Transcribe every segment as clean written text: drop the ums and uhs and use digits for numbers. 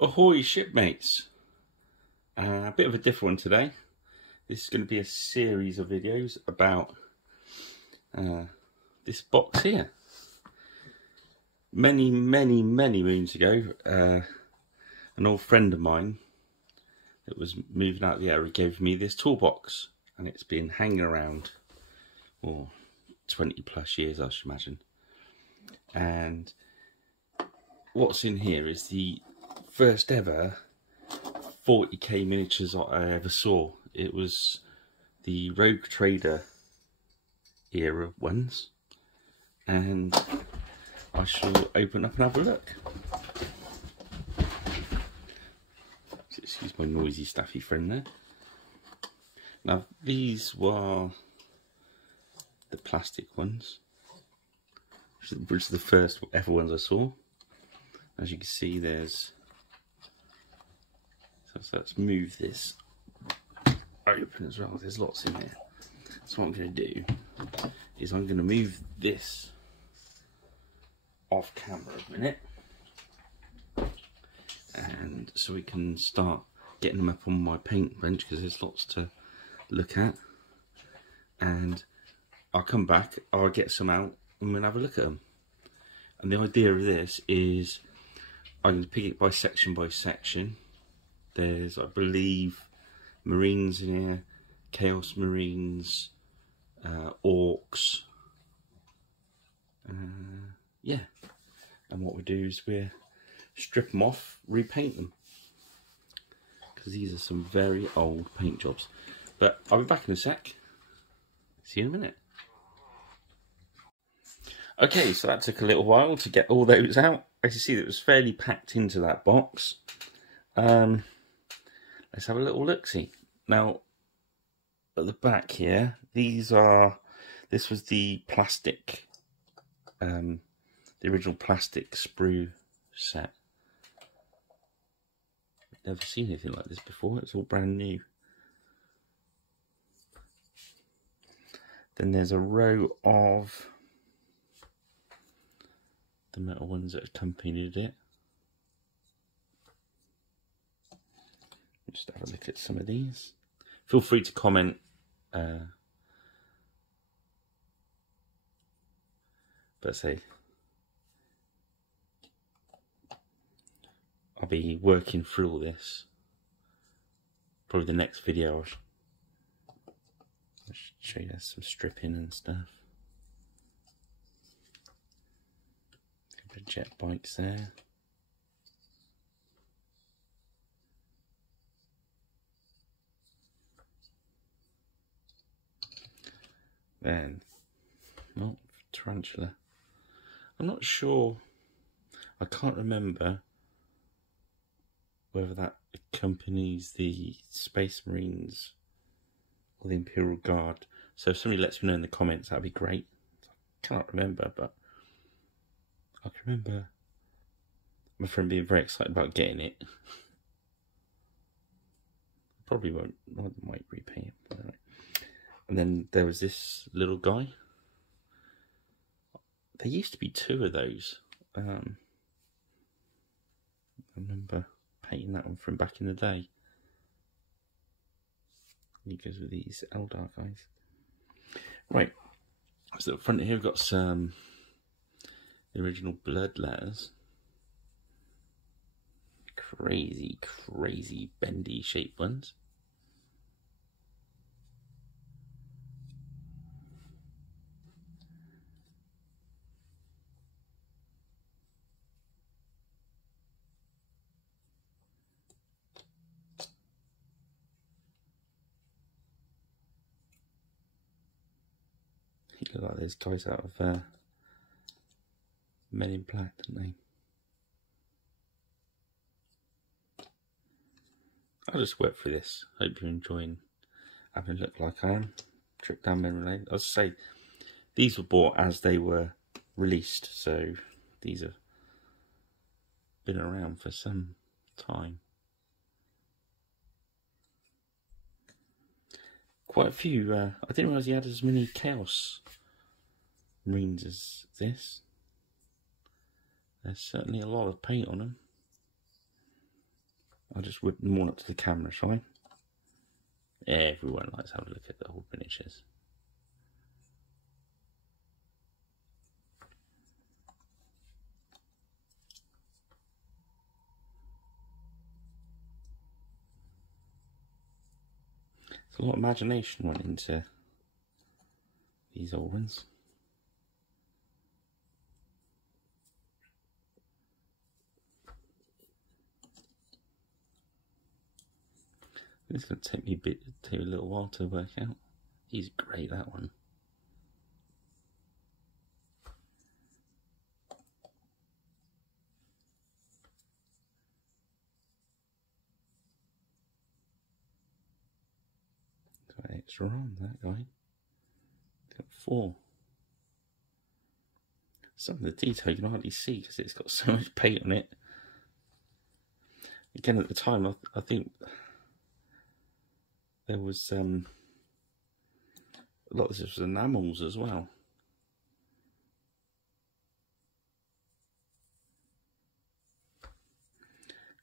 Ahoy shipmates! A bit of a different one today. This is going to be a series of videos about this box here. Many moons ago, an old friend of mine that was moving out of the area gave me this toolbox, and it's been hanging around for 20 plus years, I should imagine. And what's in here is the first ever 40k miniatures I ever saw. It was the Rogue Trader era ones, and I shall open up and have a look. Excuse my noisy staffy friend there. Now these were the plastic ones, which are the first ever ones I saw. As you can see, there's, so let's move this open as well. There's lots in there. So what I'm going to do is I'm going to move this off camera a minute, and so we can start getting them up on my paint bench, because there's lots to look at. And I'll come back, I'll get some out, and we'll have a look at them. And the idea of this is I'm going to pick it by section. There's, I believe, Marines in here, Chaos Marines, Orcs. Yeah. And what we do is we strip them off, repaint them, because these are some very old paint jobs. But I'll be back in a sec. See you in a minute. Okay, so that took a little while to get all those out. As you see, it was fairly packed into that box. Let's have a little look-see. Now, at the back here, this was the plastic, the original plastic sprue set. Never seen anything like this before. It's all brand new. Then there's a row of the metal ones that accompanied it. Just have a look at some of these. Feel free to comment but say I'll be working through all this. Probably the next video I'll show you some stripping and stuff. A couple of jet bikes there. Then, well, tarantula. I'm not sure. I can't remember whether that accompanies the Space Marines or the Imperial Guard. So if somebody lets me know in the comments, that'd be great. I cannot remember, but I can remember my friend being very excited about getting it. Probably won't. I might repay it. But anyway. And then there was this little guy. There used to be two of those. I remember painting that one from back in the day. He goes with these Eldar guys. Right. So at the front here we've got some the original blood letters. Crazy bendy shaped ones. They look like those guys out of Men in Black, don't they? I'll just work through this. Hope you're enjoying having a look like I am. Trip down memory lane. I'll say these were bought as they were released, so these have been around for some time. Quite a few. I didn't realise he had as many Chaos Marines as this. There's certainly a lot of paint on them. I just wouldn't want it to the camera, shall I? Everyone likes to have a look at the old miniatures. A lot of imagination went into these old ones. It's going to take me a little while to work out. He's great, that one. Got extra on that guy. Got 4. Some of the detail you can hardly see because it's got so much paint on it. Again, at the time, I think there was a lot of this was enamels as well.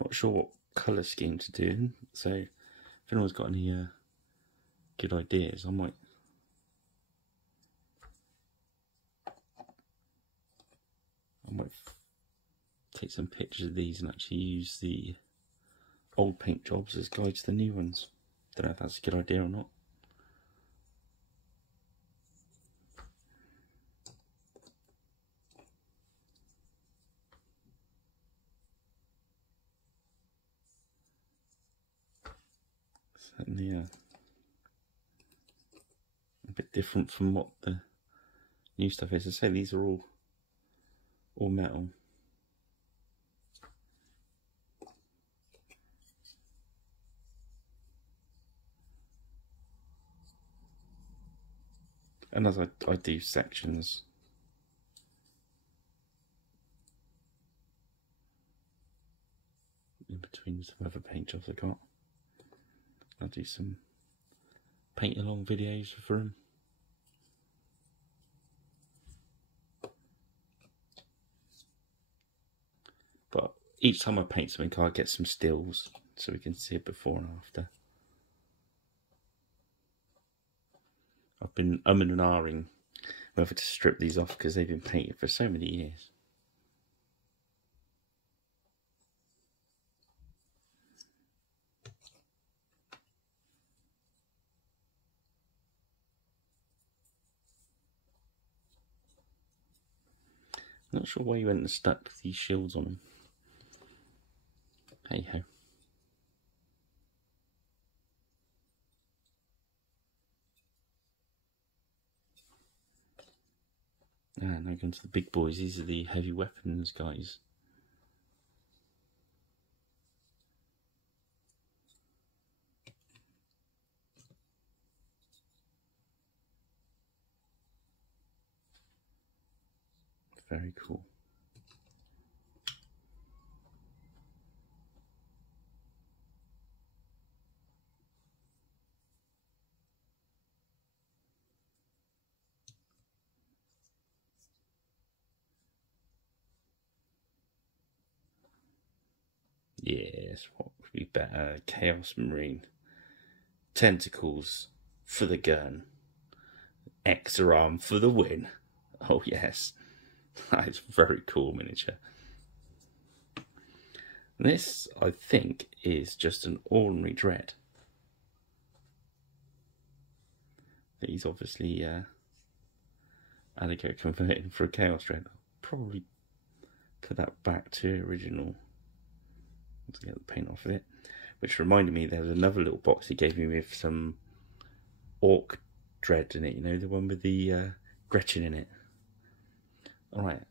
Not sure what colour scheme to do, so if anyone's got any good ideas, I might take some pictures of these and actually use the old paint jobs as guides to the new ones. Don't know if that's a good idea or not. Certainly a bit different from what the new stuff is. As I say, these are all metal. And as I do sections, in between some other paint jobs I got, I'll do some paint along videos for them. But each time I paint something, I get some stills so we can see it before and after. I've been umming and ahhing whether to strip these off because they've been painted for so many years. Not sure why you went and stuck these shields on them. Hey ho. Now going to the big boys. These are the heavy weapons guys. Very cool. Yes, what would be better? Chaos Marine. Tentacles for the gun. Extra arm for the win. Oh yes. That is very cool miniature. This, I think, is just an ordinary dread. He's obviously had to go converting for a Chaos Dread. I'll probably put that back to original to get the paint off of it. Which reminded me, there was another little box he gave me with some Orc Dread in it, you know, the one with the Gretchen in it. Alright,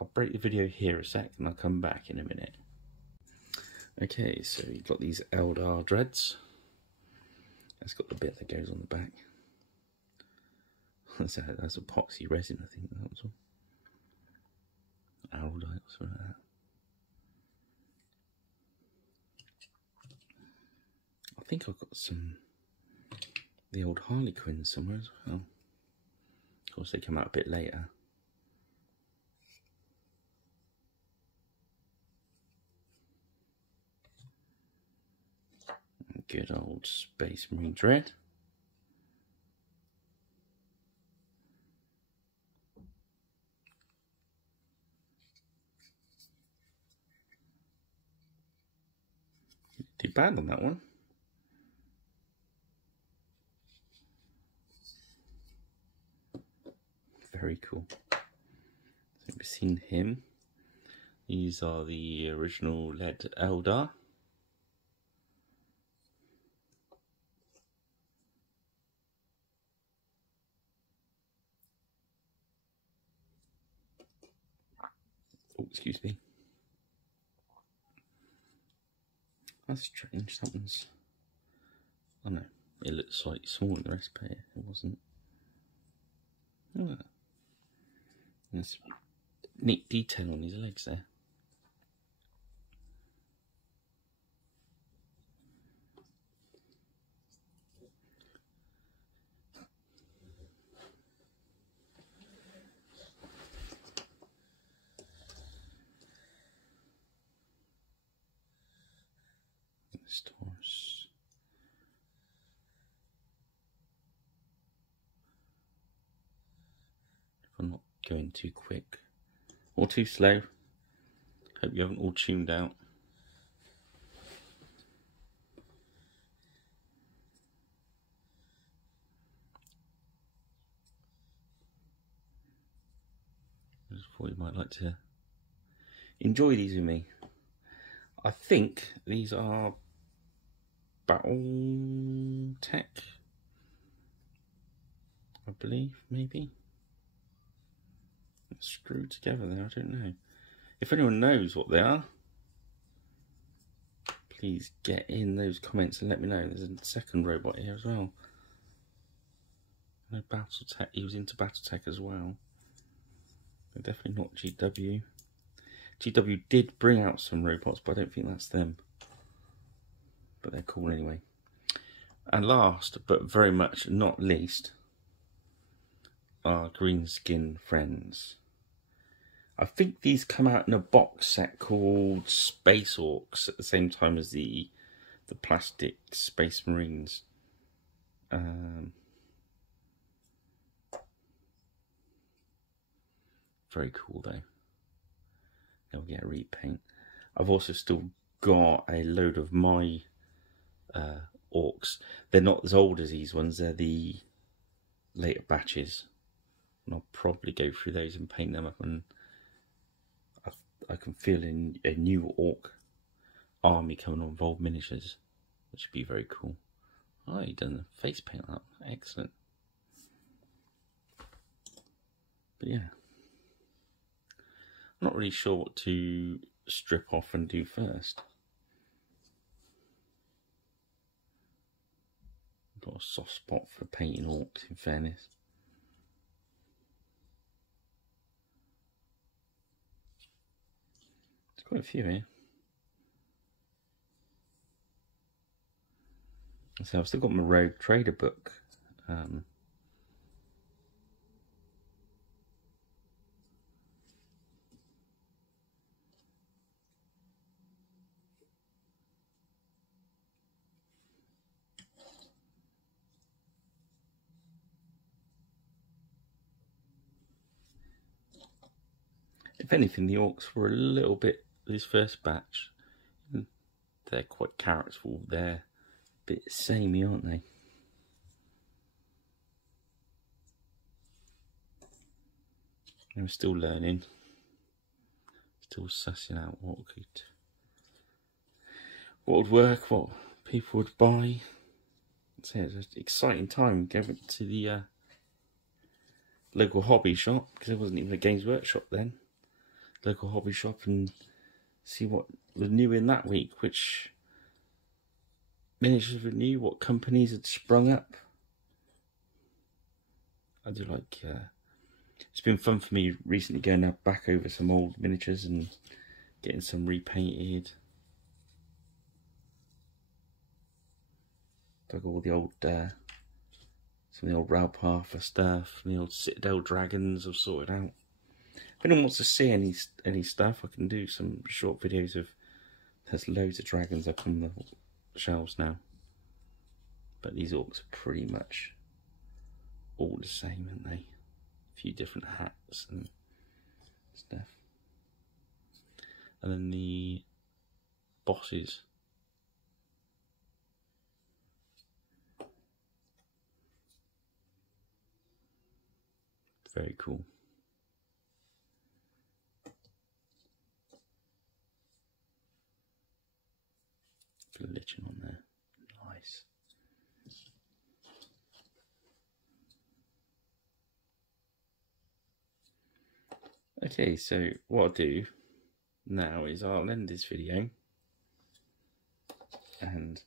I'll break the video here a sec and I'll come back in a minute. Okay, so you've got these Eldar Dreads. That's got the bit that goes on the back. That's epoxy resin, I think that was all. Araldite or something like that. I think I've got the old Harlequins somewhere as well. Of course, they come out a bit later. Good old Space Marine Dread. Too bad on that one. Very cool. So we've seen him. These are the original lead Eldar. Oh, excuse me. That's strange. That one's... Oh no, it looks slightly smaller than the rest, but it wasn't. Oh. There's neat detail on his legs there. Stores. If I'm not going too quick or too slow, hope you haven't all tuned out. I just thought you might like to enjoy these with me. I think these are Battle Tech, I believe, maybe. It's screwed together there, I don't know. If anyone knows what they are, please get in those comments and let me know. There's a second robot here as well. No Battle Tech, he was into Battle Tech as well. They're definitely not GW. GW did bring out some robots, but I don't think that's them. But they're cool anyway. And last, but very much not least, our Greenskin friends. I think these come out in a box set called Space Orcs at the same time as the plastic Space Marines. Very cool though. They'll get a repaint. I've also still got a load of my orcs. They're not as old as these ones, they're the later batches. And I'll probably go through those and paint them up, and I can feel in a new orc army coming on Evolved Miniatures, which would be very cool. Oh, you've done the face paint up. Excellent. But yeah. I'm not really sure what to strip off and do first. I've got a soft spot for painting orcs, in fairness. There's quite a few here. So I've still got my Rogue Trader book. If anything, the orcs were a little bit, this first batch, they're quite characterful. They're a bit samey, aren't they? I'm still learning, still sussing out what would work, what people would buy. So it's an exciting time going to the local hobby shop, because there wasn't even a Games Workshop then. Local hobby shop, and see what was new in that week, which miniatures were new, what companies had sprung up. I do like, it's been fun for me recently going back over some old miniatures and getting some repainted. Dug all the old, some of the old Ralpartha stuff, and the old Citadel dragons I've sorted out. If anyone wants to see any stuff, I can do some short videos of. There's loads of dragons up on the shelves now. But these orcs are pretty much all the same, aren't they? A few different hats and stuff. And then the bosses. Very cool. Lichen on there. Nice. Okay, so what I'll do now is I'll end this video and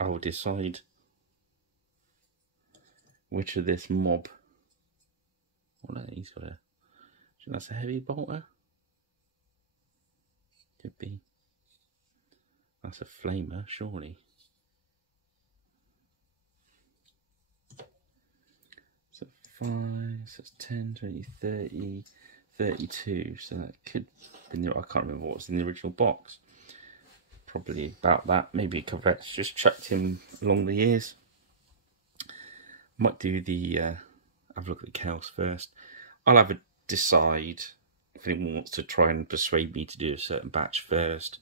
I'll decide which of this mob. Oh no, he's got a. That's a heavy bolter. Could be. That's a flamer, surely. So 5, so that's 10, 20, 30, 32. So that could be, I can't remember what was in the original box. Probably about that. Maybe a covette's just chucked him along the years. Might do the, have a look at the cows first. I'll have a decide if anyone wants to try and persuade me to do a certain batch first.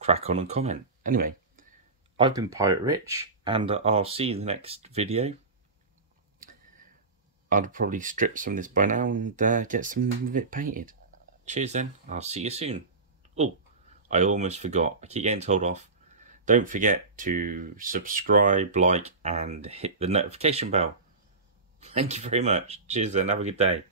Crack on and comment. Anyway, I've been Pirate Rich, and I'll see you in the next video. I'll probably strip some of this by now and get some of it painted. Cheers then, I'll see you soon. Oh, I almost forgot. I keep getting told off. Don't forget to subscribe, like, and hit the notification bell. Thank you very much. Cheers then, have a good day.